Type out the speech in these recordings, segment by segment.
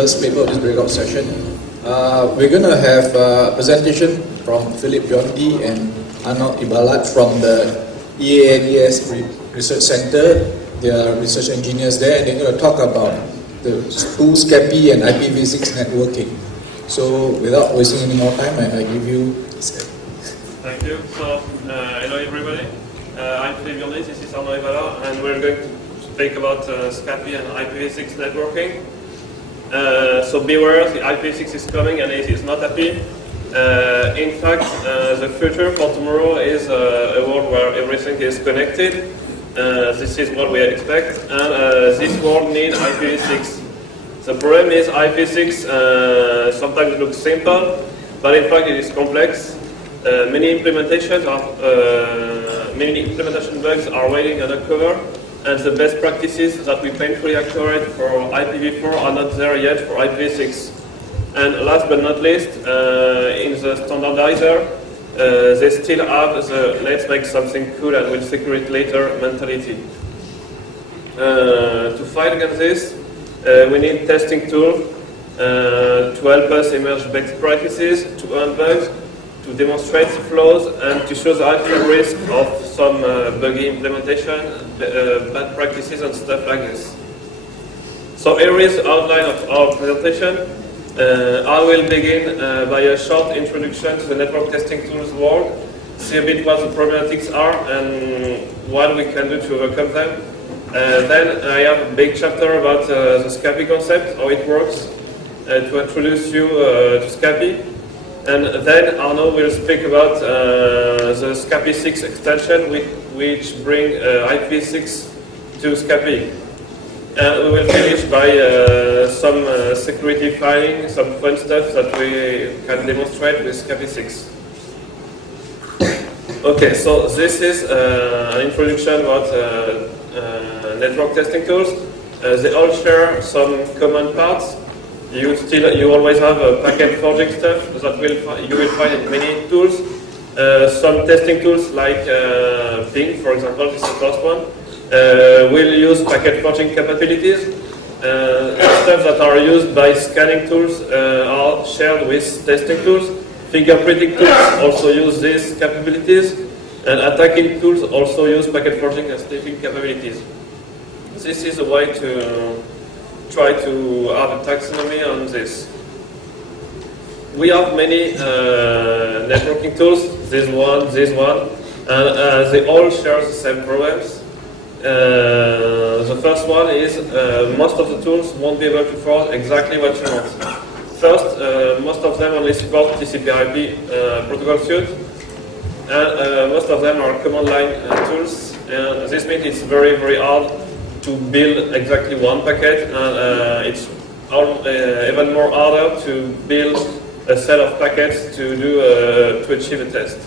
First paper of this breakout session. We're going to have a presentation from Philip Biondi and Arnold Ibalat from the EANES Research Center. They are research engineers there, and they're going to talk about the two SCAPI and IPv6 networking. So without wasting any more time, I give you this. Thank you. So, hello everybody. I'm Philip Biondi, this is Arnold Ibalat, and we're going to speak about SCAPI and IPv6 networking. So beware, the IPv6 is coming and it is not happy. In fact, the future for tomorrow is a world where everything is connected. This is what we expect, and this world needs IPv6. The problem is IPv6 sometimes looks simple, but in fact it is complex. Many implementation bugs are waiting undercover. And the best practices that we painfully accurate for IPv4 are not there yet for IPv6. And last but not least, in the standardizer, they still have the let's make something cool and we'll secure it later mentality. To fight against this, we need testing tools to help us emerge best practices, to earn bugs, to demonstrate the flaws, and to show the actual risk of some buggy implementation, bad practices, and stuff like this. So here is the outline of our presentation. I will begin by a short introduction to the network testing tools world, see a bit what the problematics are and what we can do to overcome them. Then I have a big chapter about the SCAPI concept, how it works, to introduce you to SCAPI. And then Arno will speak about the SCAPI 6 extension which bring IPv6 to SCAPI. And we will finish by some security filing, some fun stuff that we can demonstrate with SCAPI 6. Okay, so this is an introduction about network testing tools. They all share some common parts. You always have a packet forging stuff that you will find in many tools. Some testing tools like Ping, for example, this is the first one, will use packet forging capabilities. Stuff that are used by scanning tools are shared with testing tools. Fingerprinting tools also use these capabilities, and attacking tools also use packet forging and sniffing capabilities. This is a way to try to have a taxonomy on this. We have many networking tools, this one, and they all share the same problems. The first one is most of the tools won't be able to forge exactly what you want. First, most of them only support TCP/IP protocol suite, and most of them are command line tools. And this means it's very, very hard to build exactly one packet, and it's even more harder to build a set of packets to achieve a test.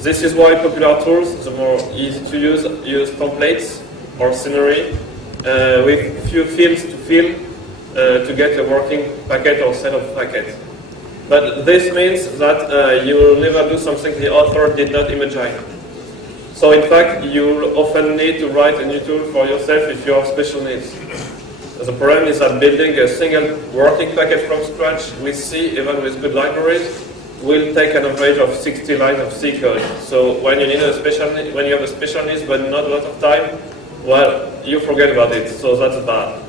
This is why popular tools, the more easy to use templates or scenery with few fields to fill to get a working packet or set of packets. But this means that you will never do something the author did not imagine. So in fact, you often need to write a new tool for yourself if you have special needs. The problem is that building a single working packet from scratch with C, even with good libraries, will take an average of 60 lines of C code. So when you need when you have a special needs but not a lot of time, well, you forget about it. So that's bad.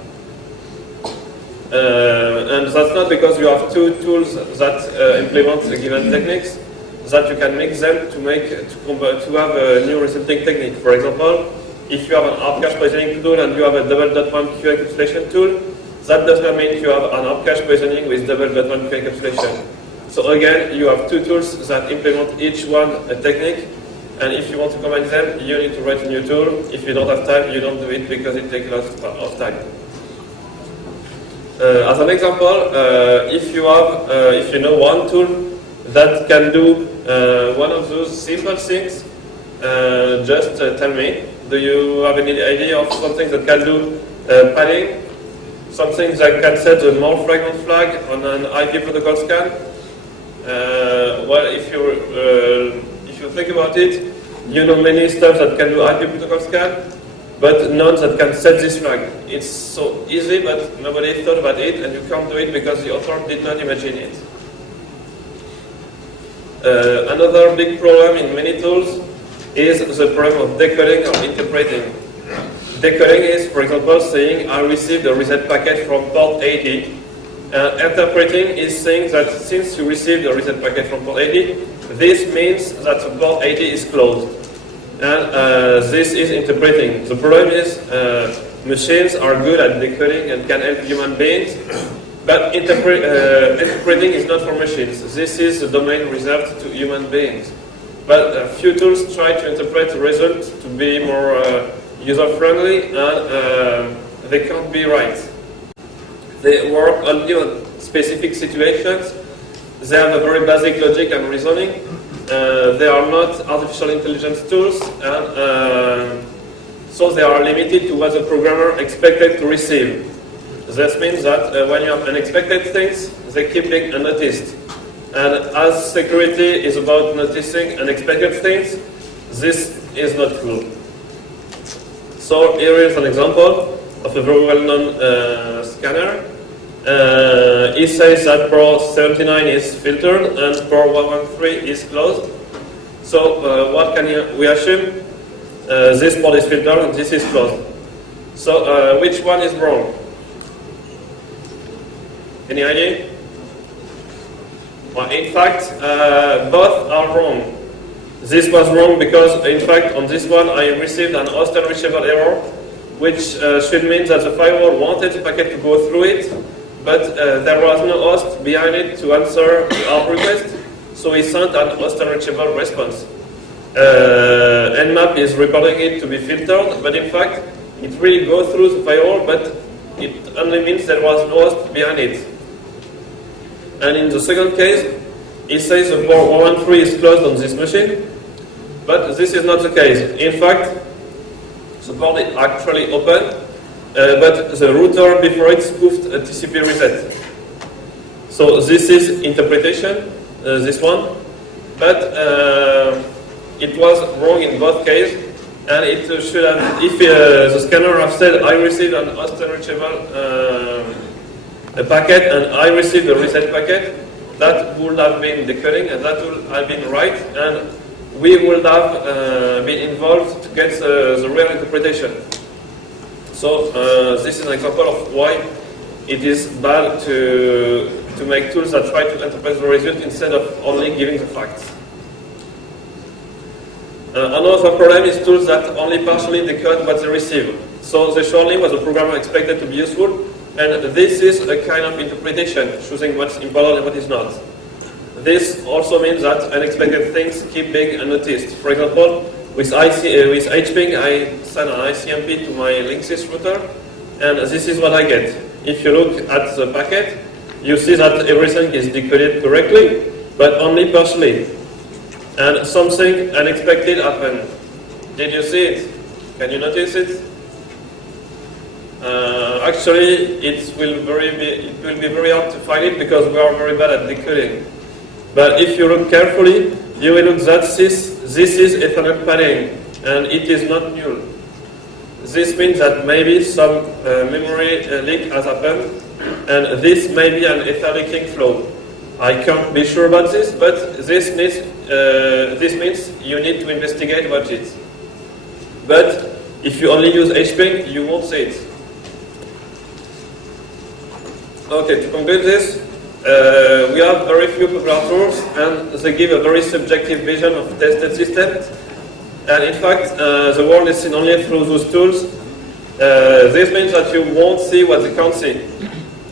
And that's not because you have two tools that implement the given techniques, that you can mix them to have a new resulting technique. For example, if you have an hard cache poisoning tool and you have a double.1 queue encapsulation tool, that does not mean you have an hard cache poisoning with double.1 queue encapsulation. So again, you have two tools that implement each one a technique, and if you want to combine them, you need to write a new tool. If you don't have time, you don't do it because it takes a lot of time. As an example, if you know one tool that can do one of those simple things, just tell me. Do you have any idea of something that can do padding? Something that can set a more fragment flag on an IP protocol scan? Well, if you think about it, you know many stuff that can do IP protocol scan. but none that can set this flag. It's so easy, but nobody thought about it, and you can't do it because the author did not imagine it. Another big problem in many tools is the problem of decoding or interpreting. Decoding is, for example, saying I received a reset packet from port 80. Interpreting is saying that since you received a reset packet from port 80, this means that the port 80 is closed. And this is interpreting. The problem is machines are good at decoding and can help human beings, but interpreting is not for machines. This is the domain reserved to human beings. But a few tools try to interpret the results to be more user-friendly, and they can't be right. They work only on specific situations. They have a very basic logic and reasoning. They are not artificial intelligence tools, and so they are limited to what the programmer expected to receive. This means that when you have unexpected things, they keep being unnoticed. And as security is about noticing unexpected things, this is not cool. So here is an example of a very well-known scanner. It says that port 79 is filtered and port 113 is closed. So what can we assume? This port is filtered and this is closed. So which one is wrong? Any idea? Well, in fact, both are wrong. This was wrong because, in fact, on this one I received an host unreachable error, which should mean that the firewall wanted the packet to go through it, but there was no host behind it to answer the ARP request, so he sent an host unreachable response. Nmap is reporting it to be filtered, but in fact, it really goes through the firewall, but it only means there was no host behind it. And in the second case, it says the port 113 is closed on this machine, but this is not the case. In fact, the port is actually open, but the router before it spoofed a TCP reset. So this is interpretation, this one, but it was wrong in both cases, and it should have, if the scanner have said I received an host unreachable a packet and I received a reset packet, that would have been decoding and that would have been right, and we would have been involved to get the real interpretation. So this is an example of why it is bad to make tools that try to interpret the result instead of only giving the facts. Another problem is tools that only partially decode what they receive. So they show only what the programmer expected to be useful, and this is a kind of interpretation, choosing what's important and what is not. This also means that unexpected things keep being unnoticed. For example, with HPing, I send an ICMP to my Linksys router, and this is what I get. If you look at the packet, you see that everything is decoded correctly, but only partially. And something unexpected happened. Did you see it? Can you notice it? Actually, it will be very hard to find it because we are very bad at decoding. But if you look carefully, you will look that this is Ethernet panning, and it is not null. This means that maybe some memory leak has happened, and this may be an ether leaking flow. I can't be sure about this, but this means you need to investigate what it is. But if you only use HPing, you won't see it. Okay, to conclude this, we have very few popular tools, and they give a very subjective vision of tested systems. And in fact, the world is seen only through those tools. This means that you won't see what they can't see.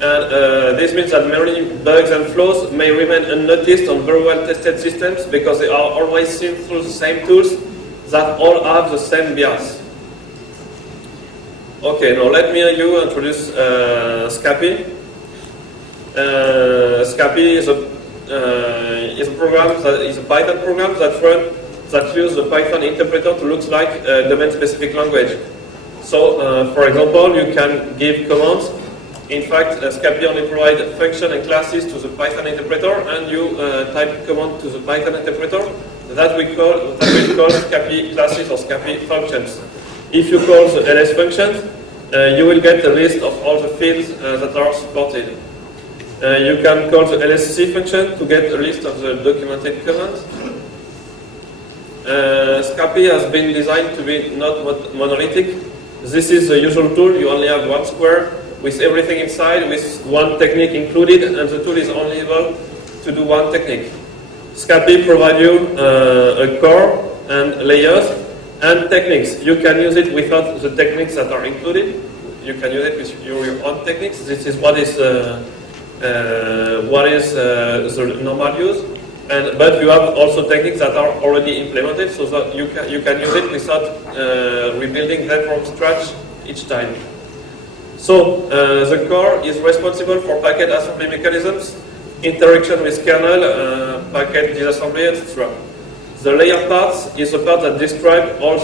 And this means that many bugs and flaws may remain unnoticed on very well tested systems because they are always seen through the same tools that all have the same bias. Okay, now let me introduce SCAPI. SCAPI is a program that is a Python program that uses the Python interpreter to look like a domain-specific language. So, for example, you can give commands. In fact, SCAPI only provides function and classes to the Python interpreter, and you type command to the Python interpreter that we call SCAPI classes or SCAPI functions. If you call the ls function, you will get a list of all the fields that are supported. You can call the lsc function to get a list of the documented commands. Scapy has been designed to be not monolithic. This is the usual tool. You only have one square with everything inside, with one technique included, and the tool is only able to do one technique. Scapy provides you a core and layers and techniques. You can use it without the techniques that are included. You can use it with your own techniques. This is what is the normal use. But you have also techniques that are already implemented, so that you can use it without rebuilding them from scratch each time. So the core is responsible for packet assembly mechanisms, interaction with kernel, packet disassembly, etc. The layer parts is the part that describes how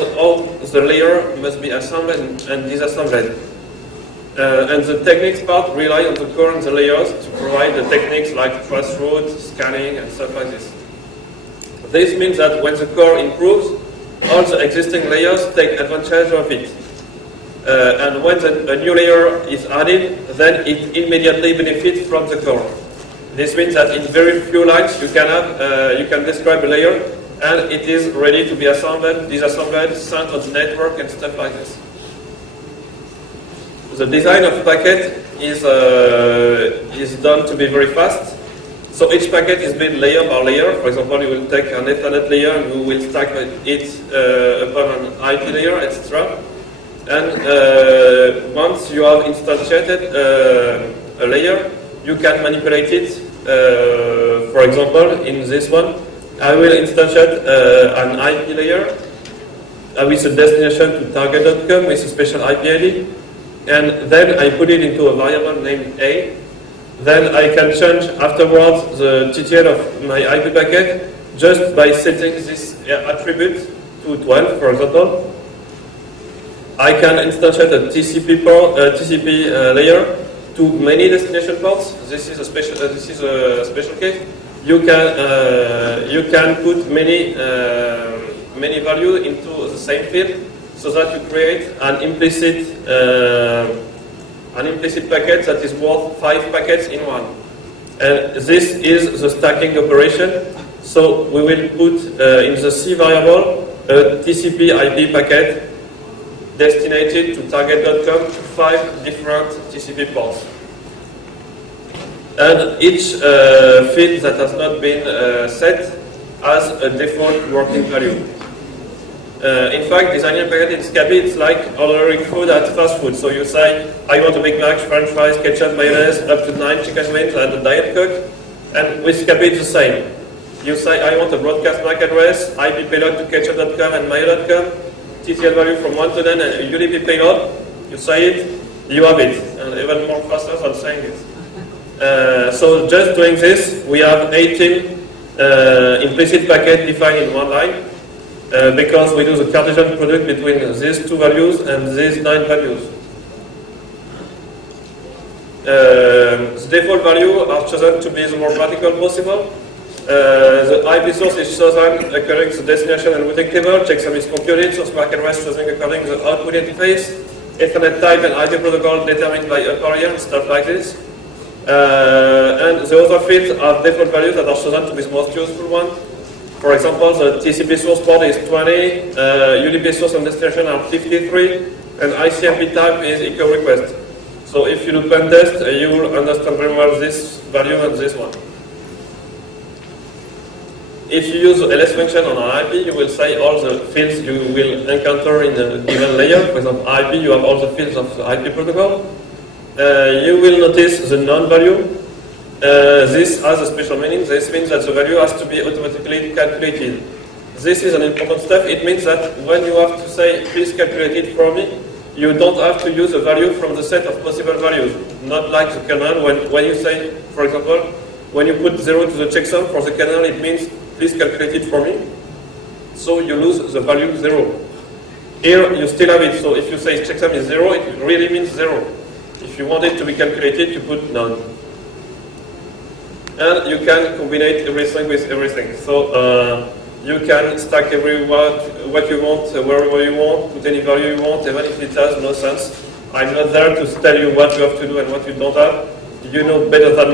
the layer must be assembled and disassembled. And the techniques part rely on the core and the layers to provide the techniques like trace route, scanning, and stuff like this. This means that when the core improves, all the existing layers take advantage of it. And when a new layer is added, then it immediately benefits from the core. This means that in very few lines you can describe a layer, and it is ready to be assembled, disassembled, sent on the network, and stuff like this. The design of packet is done to be very fast. So each packet is built layer by layer. For example, you will take an Ethernet layer and you will stack it upon an IP layer, etc. And once you have instantiated a layer, you can manipulate it. For example, in this one, I will instantiate an IP layer with a destination to target.com with a special IP ID. And then I put it into a variable named A. Then I can change afterwards the TTL of my IP packet just by setting this attribute to 12, for example. I can instantiate a TCP layer to many destination ports. This is a special case. You can put many values into the same field, so that you create an implicit packet that is worth 5 packets in one. And this is the stacking operation. So we will put in the C variable a TCP IP packet destinated to target.com to 5 different TCP ports. And each field that has not been set has a default working value. In fact, designing a packet in Scapy, it's like ordering food at fast food. So you say, I want a Big Mac, French fries, ketchup, mayonnaise, up to 9 chicken wings, and a Diet Coke. And with Scapy, it's the same. You say, I want a broadcast MAC address, IP payload to ketchup.com and mail.com, TTL value from 1 to 10, and a UDP payload. You say it, you have it. And even more faster than saying it. So just doing this, we have 18 implicit packets defined in one line. Because we do the Cartesian product between these 2 values and these 9 values. The default values are chosen to be the more practical possible. The IP source is chosen according to the destination and routing table. Checksum is computed, source MAC address chosen according to the output interface. Ethernet type and IP protocol determined by a carrier and stuff like this. And the other fields have default values that are chosen to be the most useful one. For example, the TCP source port is 20, UDP source and destination are 53, and ICMP type is echo request. So if you do pen test, you will understand very well this value and this one. If you use the ls function on an IP, you will say all the fields you will encounter in a given layer. For example, IP, you have all the fields of the IP protocol. You will notice the non-value. This has a special meaning. This means that the value has to be automatically calculated. This is an important step. It means that when you have to say, please calculate it for me, you don't have to use a value from the set of possible values. Not like the kernel, when you say, for example, when you put 0 to the checksum for the kernel, it means, please calculate it for me. So you lose the value 0. Here, you still have it. So if you say checksum is 0, it really means 0. If you want it to be calculated, you put none. And you can combine everything with everything. So You can stack what you want, wherever you want, put any value you want, even if it has no sense. I'm not there to tell you what you have to do and what you don't have. You know better than me.